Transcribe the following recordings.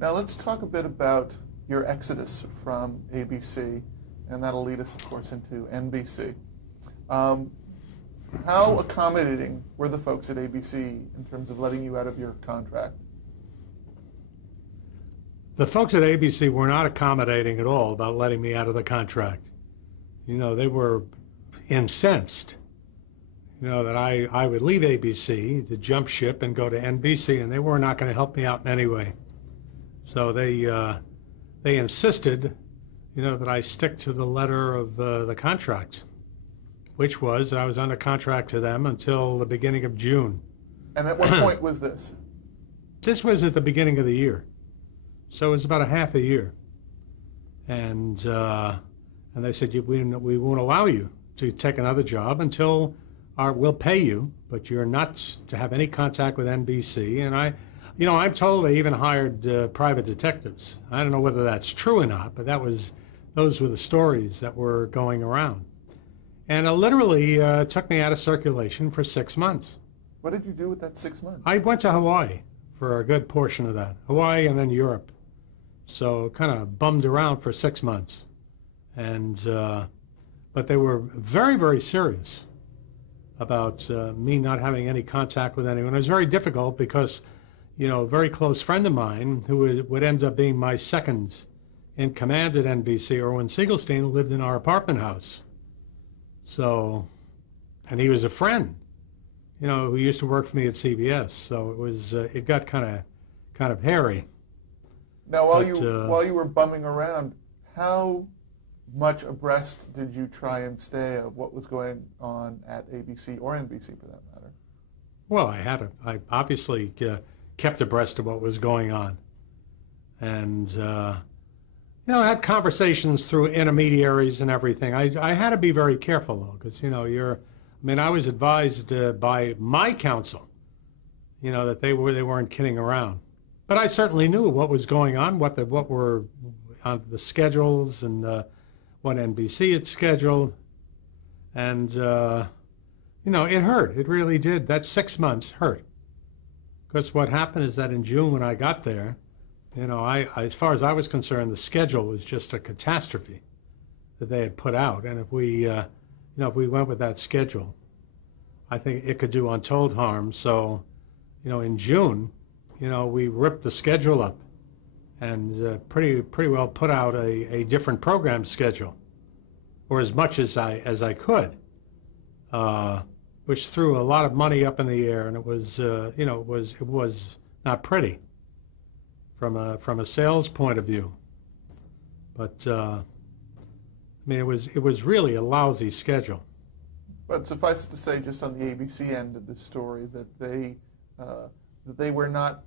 Now let's talk a bit about your exodus from ABC, and that'll lead us, of course, into NBC. How accommodating were the folks at ABC in terms of letting you out of your contract? The folks at ABC were not accommodating at all about letting me out of the contract. You know, they were incensed, you know, that I would leave ABC to jump ship and go to NBC, and they were not going to help me out in any way. So they insisted, you know, that I stick to the letter of the contract, which was I was under contract to them until the beginning of June. And at what point was this? This was at the beginning of the year. So it was about a half a year. And they said, we won't allow you to take another job until we'll pay you, but you're not to have any contact with NBC. And I'm told they even hired private detectives. I don't know whether that's true or not, but those were the stories that were going around. And it literally took me out of circulation for 6 months. What did you do with that 6 months? I went to Hawaii for a good portion of that. Hawaii and then Europe. So kind of bummed around for 6 months. And but they were very, very serious about me not having any contact with anyone. It was very difficult because, you know, a very close friend of mine who would end up being my second in command at NBC, Erwin Siegelstein, lived in our apartment house. So, and he was a friend, you know, who used to work for me at CBS. So it got kind of hairy. Now, while you were bumming around, how much abreast did you try and stay of what was going on at ABC or NBC for that matter? Well, I obviously kept abreast of what was going on, and you know, I had conversations through intermediaries and everything. I had to be very careful though, because you know, I was advised by my counsel, you know, that they weren't kidding around. But I certainly knew what was going on, what were on the schedules and what NBC had scheduled, and you know, it hurt. It really did. That 6 months hurt. Because what happened is that in June when I got there, you know, as far as I was concerned, the schedule was just a catastrophe that they had put out, and if we went with that schedule, I think it could do untold harm. So, you know, in June, you know, we ripped the schedule up and pretty well put out a different program schedule, or as much as I could, which threw a lot of money up in the air, and it was you know, it was not pretty from a sales point of view. But I mean, it was really a lousy schedule. But suffice it to say, just on the ABC end of this story, that they were not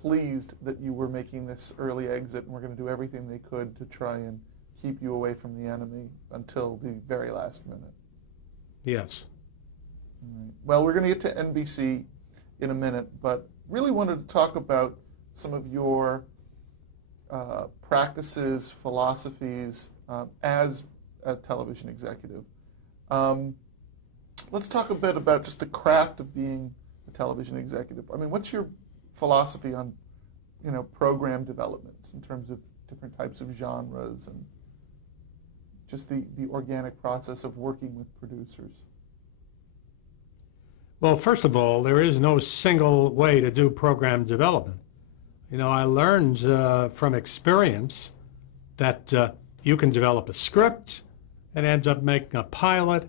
pleased that you were making this early exit and were going to do everything they could to try and keep you away from the enemy until the very last minute. Yes. All right. Well, we're going to get to NBC in a minute, but really wanted to talk about some of your practices, philosophies as a television executive. Let's talk a bit about just the craft of being a television executive. I mean, what's your philosophy on, you know, program development in terms of different types of genres and just the organic process of working with producers? Well, first of all, there is no single way to do program development. You know, I learned from experience that you can develop a script and end up making a pilot,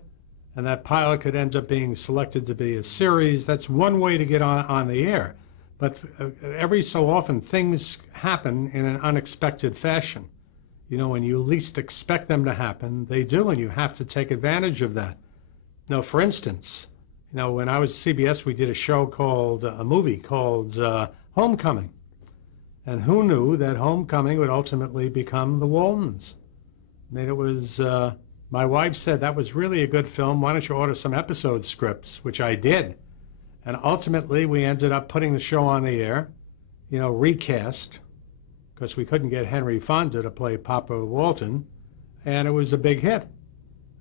and that pilot could end up being selected to be a series. That's one way to get on the air. But every so often, things happen in an unexpected fashion. You know, when you least expect them to happen, they do, and you have to take advantage of that. Now, for instance, you know, when I was at CBS, we did a movie called Homecoming. And who knew that Homecoming would ultimately become The Waltons? I mean, it was, my wife said, that was really a good film. Why don't you order some episode scripts, which I did. And ultimately, we ended up putting the show on the air, you know, recast, because we couldn't get Henry Fonda to play Papa Walton, and it was a big hit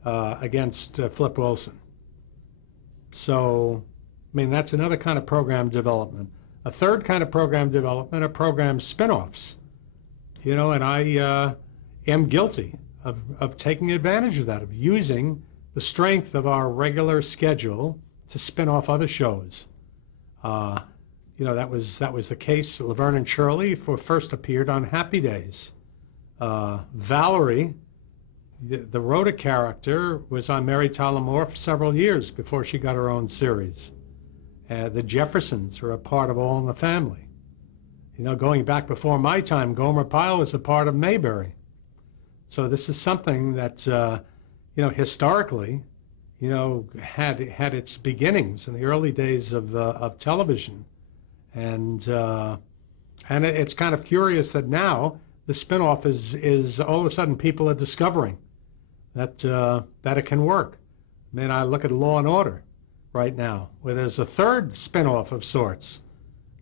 against Flip Wilson. So, I mean, that's another kind of program development. A third kind of program development are program spin-offs. And I am guilty of taking advantage of that, of using the strength of our regular schedule to spin off other shows. That was the case. Laverne and Shirley first appeared on Happy Days. Valerie, the Rhoda character, was on Mary Tyler Moore for several years before she got her own series. The Jeffersons are a part of All in the Family. Going back before my time, Gomer Pyle was a part of Mayberry. So this is something that, historically, had its beginnings in the early days of television. And it's kind of curious that now the spinoff is all of a sudden people are discovering that it can work. I mean, I look at Law and Order right now, where there's a third spinoff of sorts,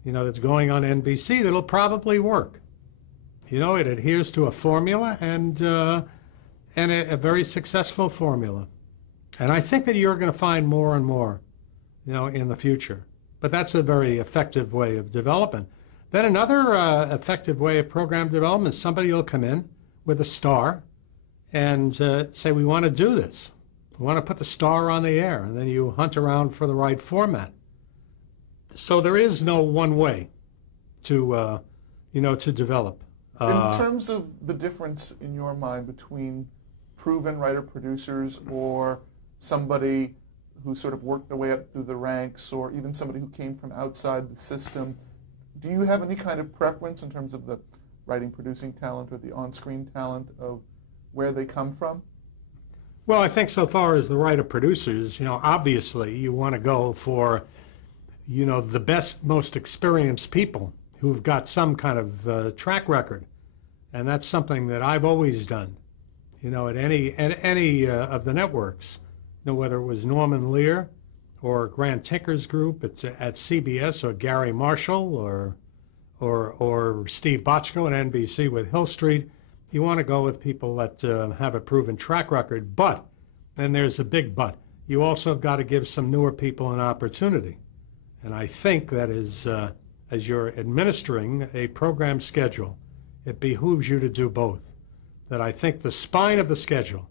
that's going on NBC that'll probably work. It adheres to a formula and a very successful formula. And I think that you're going to find more and more, in the future. But that's a very effective way of development. Then another effective way of program development is somebody will come in with a star and say, we want to do this. We want to put the star on the air. And then you hunt around for the right format. So there is no one way to develop. In terms of the difference in your mind between proven writer-producers or somebody who sort of worked their way up through the ranks, or even somebody who came from outside the system, do you have any kind of preference in terms of the writing, producing talent or the on-screen talent of where they come from? Well, I think so far as the writer-producers, obviously you want to go for, the best, most experienced people who've got some kind of track record. And that's something that I've always done, at any of the networks, whether it was Norman Lear or Grant Tinker's group at CBS, or Gary Marshall or Steve Bochco at NBC with Hill Street. You want to go with people that have a proven track record. But, and there's a big but, you also have got to give some newer people an opportunity. And I think that is, as you're administering a program schedule, it behooves you to do both. That I think the spine of the schedule,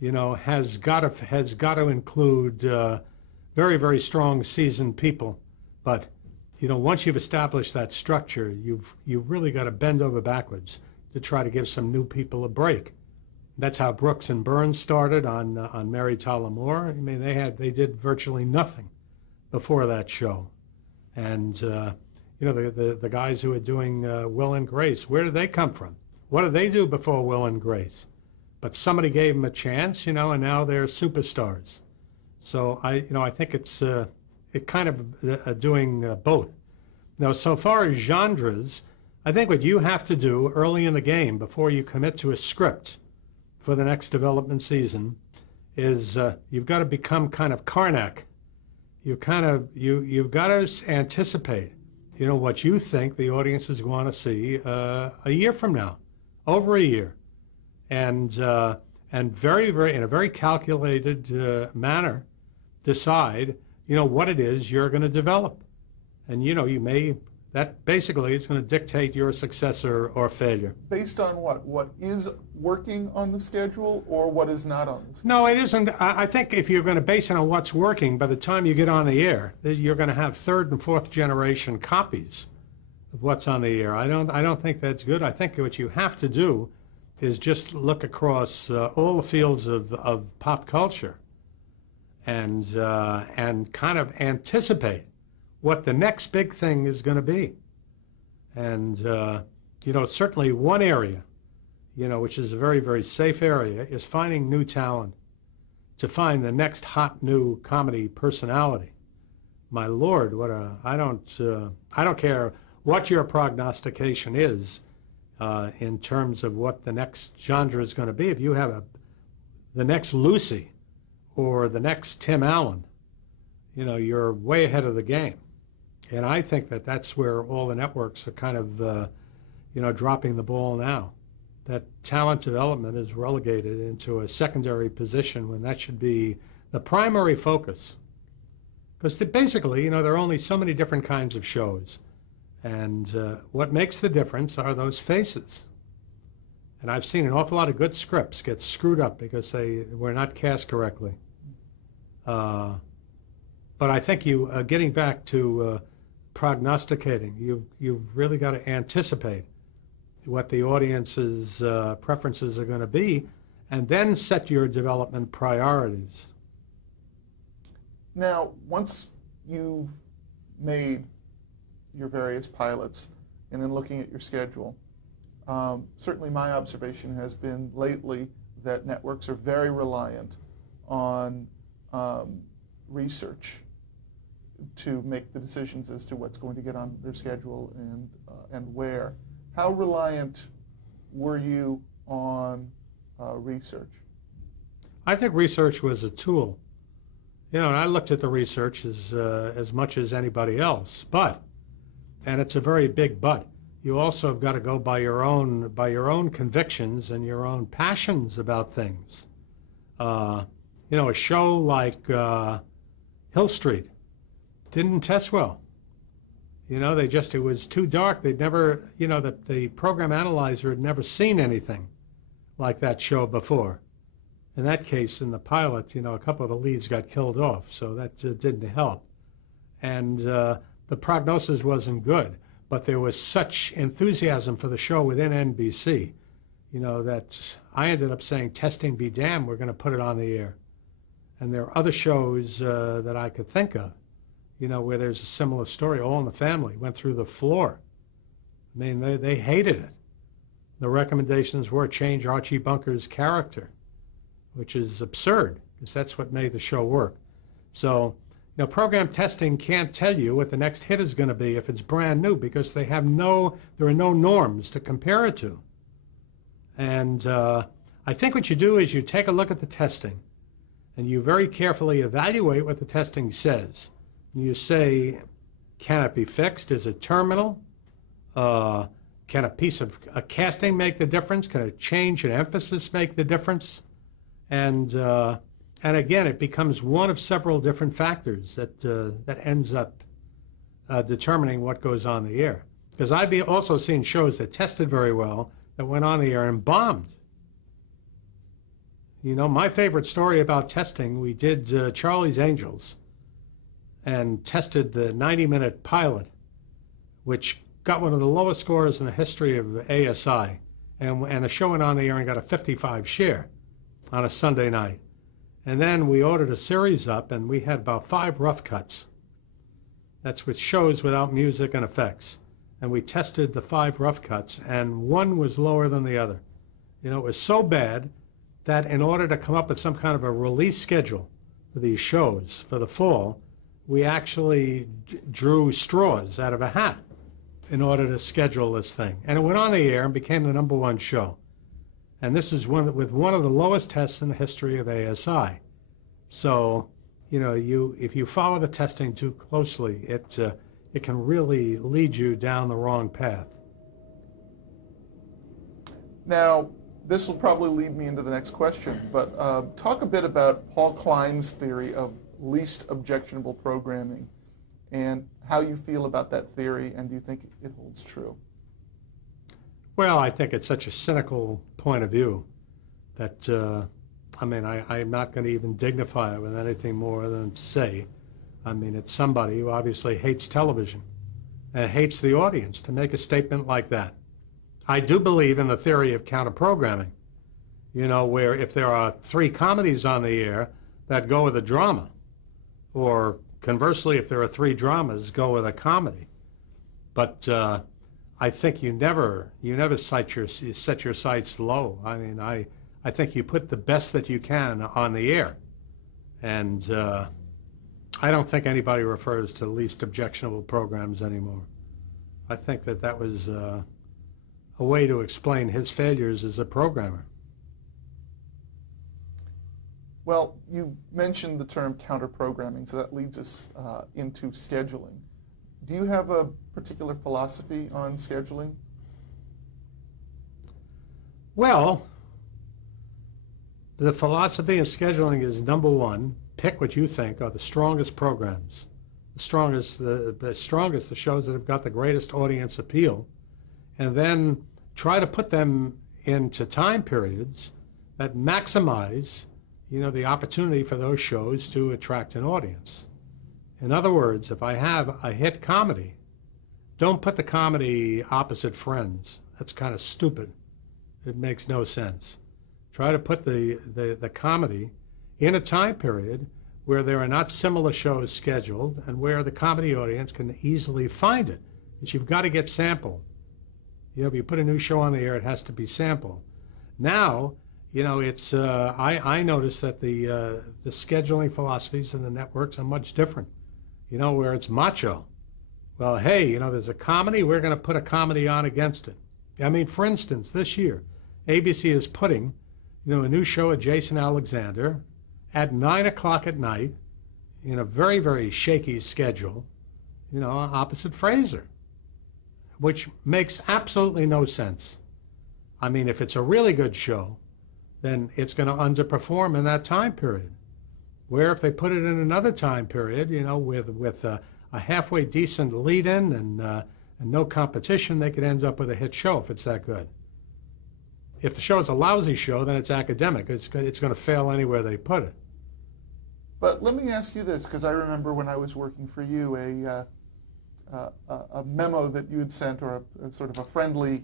has got to include very, very strong seasoned people. But, once you've established that structure, you've really got to bend over backwards to try to give some new people a break. That's how Brooks and Burns started on Mary Tyler Moore. I mean, they did virtually nothing before that show. And, the guys who are doing Will and Grace, where did they come from? What did they do before Will and Grace? But somebody gave them a chance, and now they're superstars. So I think it's kind of doing both. Now, so far as genres, I think what you have to do early in the game before you commit to a script for the next development season is you've got to become kind of Karnak. You've got to anticipate, what you think the audience is going to see a year from now, over a year, and very, very in a very calculated manner, decide what it is you're going to develop, and that basically is going to dictate your success or failure. Based on what? What is working on the schedule or what is not on the schedule? No, it isn't. I think if you're going to base it on what's working, by the time you get on the air, you're going to have third and fourth generation copies of what's on the air. I don't think that's good. I think what you have to do is just look across all the fields of pop culture and kind of anticipate what the next big thing is going to be. And, certainly one area, which is a very, very safe area, is finding new talent to find the next hot new comedy personality. My Lord, I don't care what your prognostication is in terms of what the next genre is going to be. If you have the next Lucy or the next Tim Allen, you're way ahead of the game. And I think that that's where all the networks are kind of, dropping the ball now. That talent development is relegated into a secondary position when that should be the primary focus. Because basically, there are only so many different kinds of shows. And what makes the difference are those faces. And I've seen an awful lot of good scripts get screwed up because they were not cast correctly. But I think getting back to prognosticating, you've really got to anticipate what the audience's preferences are going to be, and then set your development priorities. Now, once you've made your various pilots and in looking at your schedule, certainly my observation has been lately that networks are very reliant on research to make the decisions as to what's going to get on their schedule and where. How reliant were you on research? I think research was a tool. You know, and I looked at the research as much as anybody else, but, and it's a very big but, you also have got to go by your own convictions and your own passions about things. You know, a show like Hill Street didn't test well. You know, it was too dark. They'd never, you know, the program analyzer had never seen anything like that show before. In that case, in the pilot, you know, a couple of the leads got killed off, so that didn't help. And the prognosis wasn't good, but there was such enthusiasm for the show within NBC, you know, that I ended up saying, testing be damned, we're going to put it on the air. And there are other shows that I could think of, you know, where there's a similar story. All in the Family went through the floor. I mean, they hated it. The recommendations were change Archie Bunker's character, which is absurd, because that's what made the show work. So, you know, program testing can't tell you what the next hit is going to be if it's brand new, because there are no norms to compare it to. And I think what you do is you take a look at the testing, and you very carefully evaluate what the testing says. And you say, can it be fixed? Is it terminal? Can a piece of a casting make the difference? Can a change in emphasis make the difference? And again, it becomes one of several different factors that ends up determining what goes on the air. Because I've also seen shows that tested very well that went on the air and bombed. You know, my favorite story about testing, we did Charlie's Angels and tested the 90-minute pilot, which got one of the lowest scores in the history of ASI. And the show went on the air and got a 55 share on a Sunday night. And then we ordered a series up, and we had about 5 rough cuts. That's with shows without music and effects. And we tested the 5 rough cuts, and one was lower than the other. You know, it was so bad that in order to come up with some kind of a release schedule for these shows for the fall, we actually drew straws out of a hat in order to schedule this thing. And it went on the air and became the #1 show. And this is with one of the lowest tests in the history of ASI. So, you know, if you follow the testing too closely, it can really lead you down the wrong path. Now, this will probably lead me into the next question, but talk a bit about Paul Klein's theory of least objectionable programming and how you feel about that theory, and do you think it holds true? Well, I think it's such a cynical point of view that, I mean, I'm not going to even dignify it with anything more than to say, I mean, it's somebody who obviously hates television and hates the audience to make a statement like that. I do believe in the theory of counter-programming, you know, where if there are 3 comedies on the air that go with a drama, or conversely, if there are 3 dramas, go with a comedy. But I think you never set your sights low. I mean, I think you put the best that you can on the air. And I don't think anybody refers to least objectionable programs anymore. I think that was a way to explain his failures as a programmer. Well, you mentioned the term counter-programming, so that leads us into scheduling. Do you have a particular philosophy on scheduling? Well, the philosophy of scheduling is #1, pick what you think are the strongest programs the strongest, the shows that have got the greatest audience appeal, and then try to put them into time periods that maximize, the opportunity for those shows to attract an audience. In other words, if I have a hit comedy, don't put the comedy opposite Friends. That's kind of stupid. It makes no sense. Try to put the comedy in a time period where there are not similar shows scheduled and where the comedy audience can easily find it. But you've got to get sampled. If you put a new show on the air, it has to be sampled. Now, it's I notice that the scheduling philosophies and the networks are much different. Where it's macho. Well, hey, there's a comedy, we're going to put a comedy on against it. I mean, for instance, this year, ABC is putting, a new show of Jason Alexander at 9 o'clock at night in a very, very shaky schedule, opposite Fraser, which makes absolutely no sense. I mean, if it's a really good show, then it's going to underperform in that time period. Where if they put it in another time period, with a halfway decent lead-in and no competition, they could end up with a hit show if it's that good. If the show is a lousy show, then it's academic. It's going to fail anywhere they put it. But let me ask you this, because I remember when I was working for you, a memo that you had sent, or a sort of a friendly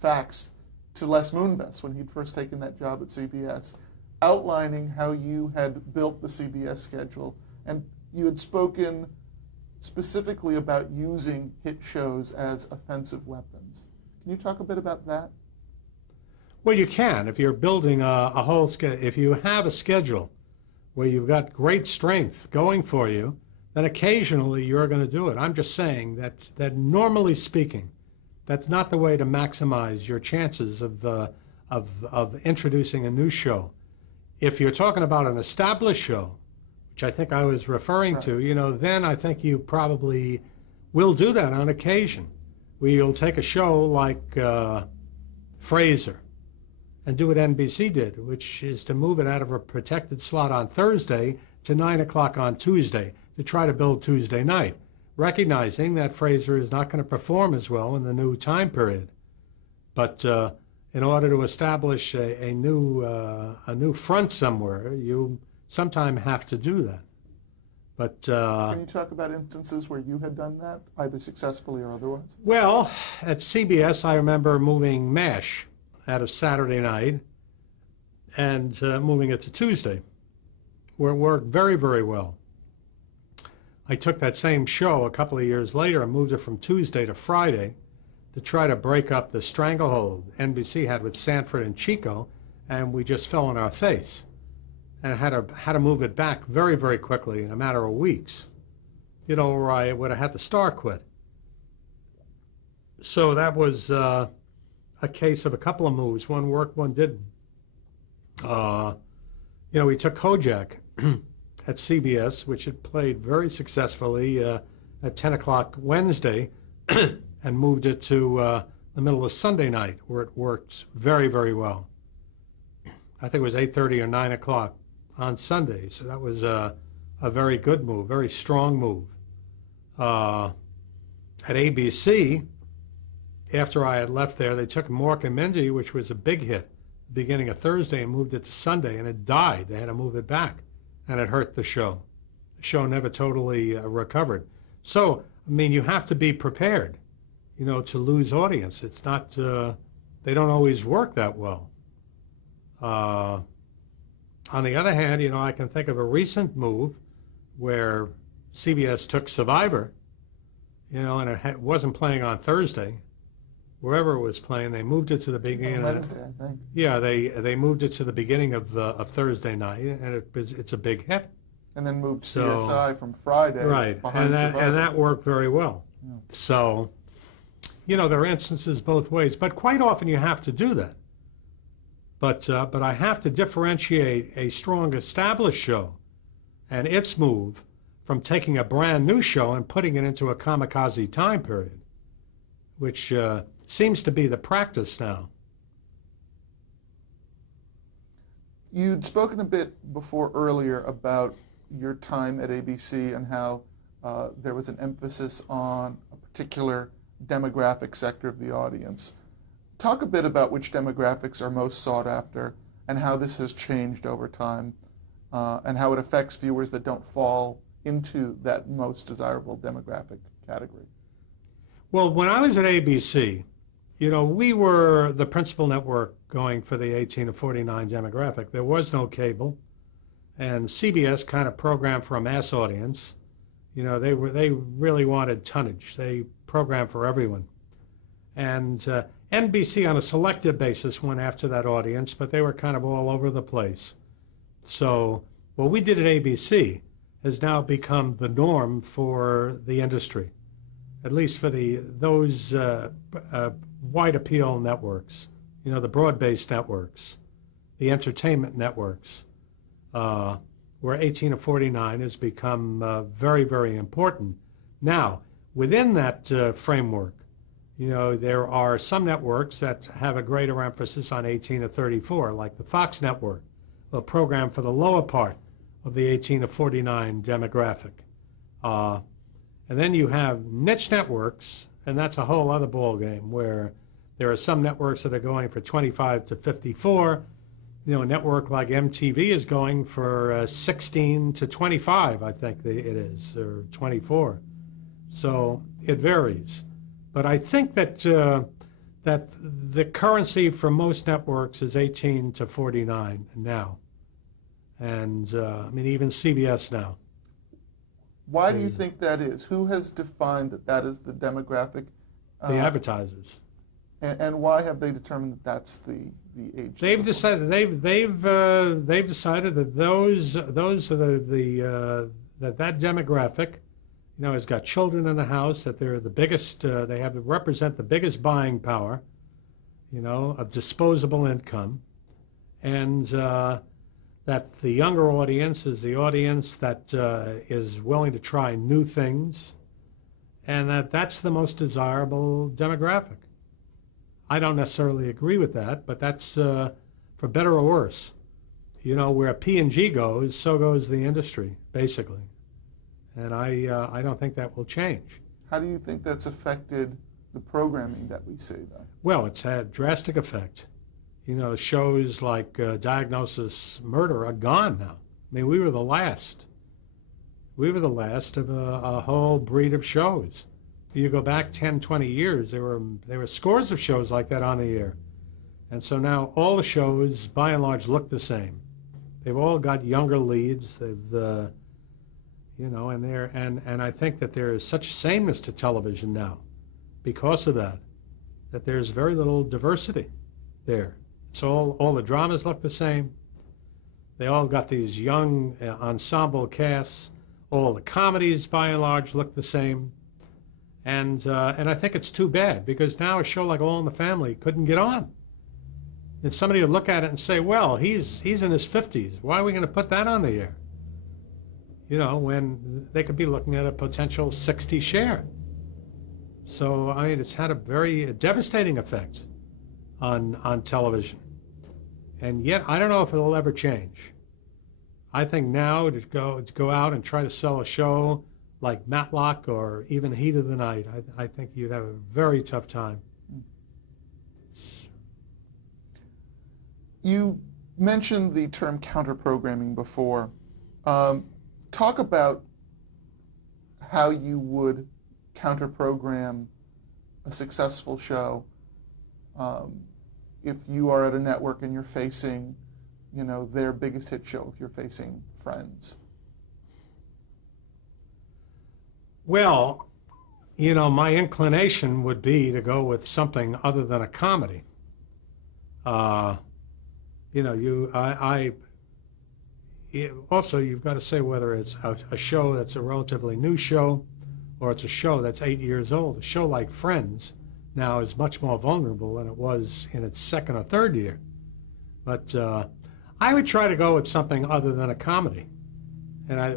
fax to Les Moonves when he'd first taken that job at CBS, outlining how you had built the CBS schedule, and you had spoken specifically about using hit shows as offensive weapons. Can you talk a bit about that? Well, you can. If you're building a whole schedule, if you have a schedule where you've got great strength going for you, then occasionally you're going to do it. I'm just saying that normally speaking, that's not the way to maximize your chances of introducing a new show. If you're talking about an established show, which I think I was referring to, then I think you probably will do that on occasion, where you'll take a show like Fraser and do what NBC did, which is to move it out of a protected slot on Thursday to 9 o'clock on Tuesday to try to build Tuesday night, recognizing that Fraser is not going to perform as well in the new time period. But in order to establish a new front somewhere, you sometimes have to do that. But can you talk about instances where you had done that, either successfully or otherwise? Well, at CBS, I remember moving MASH out of Saturday night and moving it to Tuesday, where it worked very, very well. I took that same show a couple of years later and moved it from Tuesday to Friday to try to break up the stranglehold NBC had with Sanford and Chico, and we just fell on our face and had to move it back very, very quickly in a matter of weeks, or I would have had the star quit. So that was a case of a couple of moves. One worked, one didn't. We took Kojak at CBS, which had played very successfully at 10 o'clock Wednesday, and moved it to the middle of Sunday night, where it works very, very well. I think it was 8:30 or 9 o'clock on Sunday, so that was a very good move, very strong move. At ABC, after I had left there, they took Mork and Mindy, which was a big hit, beginning of Thursday, and moved it to Sunday, and it died. They had to move it back, and it hurt the show. The show never totally recovered. So, I mean, you have to be prepared, to lose audience. It's not, they don't always work that well. On the other hand, I can think of a recent move where CBS took Survivor, and it wasn't playing on Thursday. Wherever it was playing, they moved it to the beginning. Wednesday, I think. Yeah, they moved it to the beginning of Thursday night, and it's a big hit. And then moved CSI from Friday. Right, and that worked very well. Yeah. So, there are instances both ways, but quite often you have to do that. But I have to differentiate a strong established show and its move from taking a brand new show and putting it into a kamikaze time period, which seems to be the practice now. You'd spoken a bit before earlier about your time at ABC and how there was an emphasis on a particular demographic sector of the audience. Talk a bit about which demographics are most sought after and how this has changed over time, and how it affects viewers that don't fall into that most desirable demographic category. Well, when I was at ABC, we were the principal network going for the 18 to 49 demographic. There was no cable, and CBS kind of programmed for a mass audience. They really wanted tonnage. They programmed for everyone. And NBC on a selective basis went after that audience, but they were kind of all over the place. So what we did at ABC has now become the norm for the industry, at least for those wide appeal networks, the broad-based networks, the entertainment networks, where 18 to 49 has become very, very important. Now, within that framework, there are some networks that have a greater emphasis on 18 to 34, like the Fox network, a program for the lower part of the 18 to 49 demographic. And then you have niche networks, and that's a whole other ballgame, where there are some networks that are going for 25 to 54. A network like MTV is going for 16 to 25, I think it is, or 24. So it varies. But I think that that the currency for most networks is 18 to 49 now. And even CBS now. Why do you think that is? Who has defined that is the demographic? The advertisers. And why have they determined that that's the age? They've decided they've decided that those are that demographic, has got children in the house, that they're the biggest. They represent the biggest buying power, of disposable income, and that the younger audience is the audience that is willing to try new things, and that's the most desirable demographic. I don't necessarily agree with that, but that's for better or worse. Where P&G goes, so goes the industry, basically. And I don't think that will change. How do you think that's affected the programming that we see, though? Well, it's had a drastic effect. Shows like Diagnosis Murder are gone now. We were the last. We were the last of a whole breed of shows. You go back 10, 20 years, there were scores of shows like that on the air. And so now all the shows, by and large, look the same. They've all got younger leads. They've, and I think that there is such a sameness to television now because of that there's very little diversity there. So all the dramas look the same. They all got these young ensemble casts. All the comedies, by and large, look the same. And I think it's too bad, because now a show like All in the Family couldn't get on. And somebody would look at it and say, well, he's in his 50s. Why are we going to put that on the air? When they could be looking at a potential 60 share. So, it's had a very devastating effect on television. And yet, I don't know if it'll ever change. I think now to go out and try to sell a show like Matlock or even Heat of the Night, I think you'd have a very tough time. You mentioned the term counter-programming before. Talk about how you would counter-program a successful show if you are at a network and you're facing, their biggest hit show, if you're facing Friends. Well, my inclination would be to go with something other than a comedy. Also, you've got to say whether it's a show that's a relatively new show or it's a show that's 8 years old. A show like Friends now is much more vulnerable than it was in its second or third year. But I would try to go with something other than a comedy,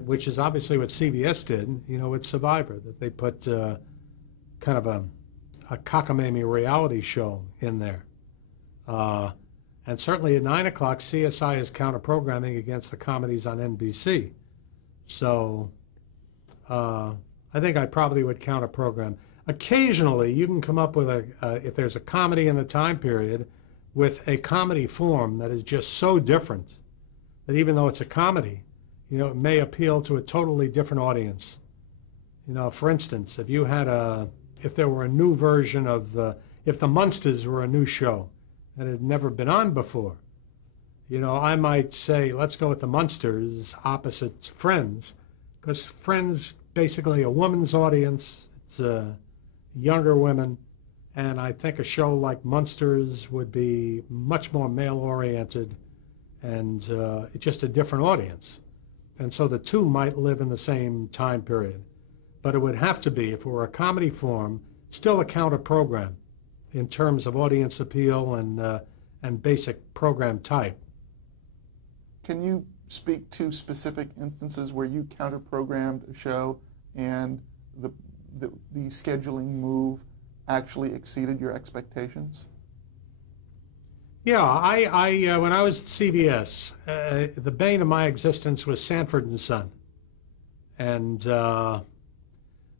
which is obviously what CBS did, with Survivor, that they put kind of a cockamamie reality show in there. And certainly at 9 o'clock, CSI is counter-programming against the comedies on NBC. So I think I probably would count a program. Occasionally, you can come up with if there's a comedy in the time period, with a comedy form that is just so different that even though it's a comedy, it may appeal to a totally different audience. For instance, if there were a new version of, if the Munsters were a new show that had never been on before, I might say, let's go with the Munsters opposite Friends, because Friends basically a woman's audience. It's younger women, and I think a show like Munsters would be much more male-oriented and just a different audience. And so the two might live in the same time period. But it would have to be, if it were a comedy form, still a counter program in terms of audience appeal and basic program type. Can you speak to specific instances where you counter-programmed a show and the scheduling move actually exceeded your expectations? Yeah, I when I was at CBS, the bane of my existence was Sanford and Son, and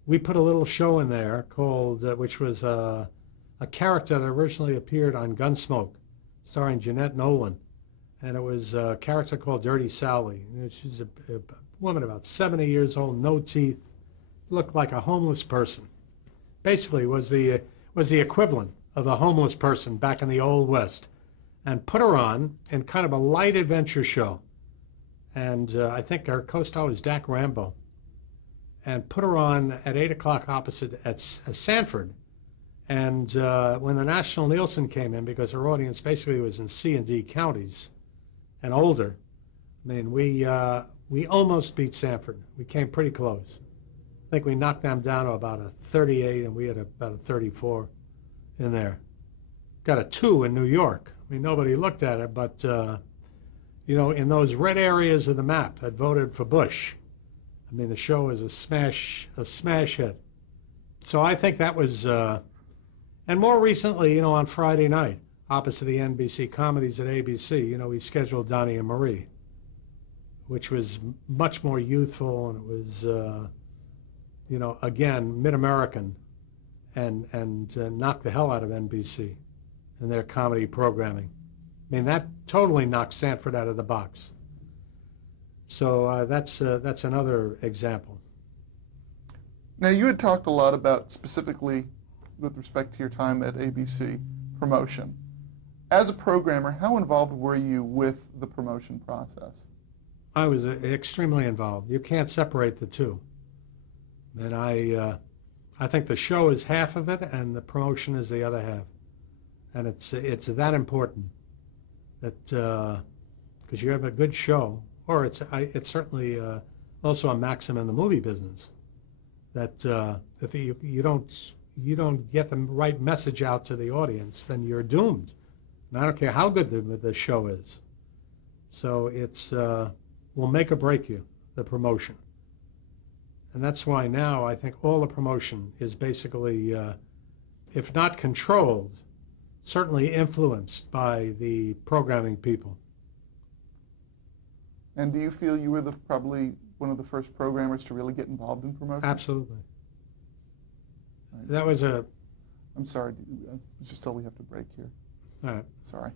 we put a little show in there called, which was a character that originally appeared on Gunsmoke, starring Jeanette Nolan, and it was a character called Dirty Sally. She's a woman about 70 years old, no teeth, looked like a homeless person. Basically, was the equivalent of a homeless person back in the Old West, and put her on in kind of a light adventure show. And I think our co-star was Dak Rambo, and put her on at 8 o'clock opposite at Sanford. And when the National Nielsen came in, because our audience basically was in C and D counties and older, I mean, we almost beat Sanford. We came pretty close. I think we knocked them down to about a 38, and we had about a 34 in there. Got a 2 in New York. I mean, nobody looked at it, but, in those red areas of the map that voted for Bush, I mean, the show was a smash hit. So I think that was, and more recently, on Friday night, opposite the NBC comedies at ABC, we scheduled Donnie and Marie, which was much more youthful, and it was, again, mid-American, and knocked the hell out of NBC and their comedy programming. I mean, that totally knocked Sanford out of the box. So that's another example. Now, you had talked a lot about, specifically with respect to your time at ABC, promotion. As a programmer, how involved were you with the promotion process? I was extremely involved. You can't separate the two. And I think the show is half of it, and the promotion is the other half. And it's that important that because you have a good show, or it's certainly also a maxim in the movie business that if you don't get the right message out to the audience, then you're doomed. And I don't care how good the show is. So it's will make or break you, the promotion. And that's why now I think all the promotion is basically, if not controlled, certainly influenced by the programming people. And do you feel you were probably one of the first programmers to really get involved in promotion? Absolutely. Right. That was I'm sorry, I was just told we have to break here. All right. Sorry.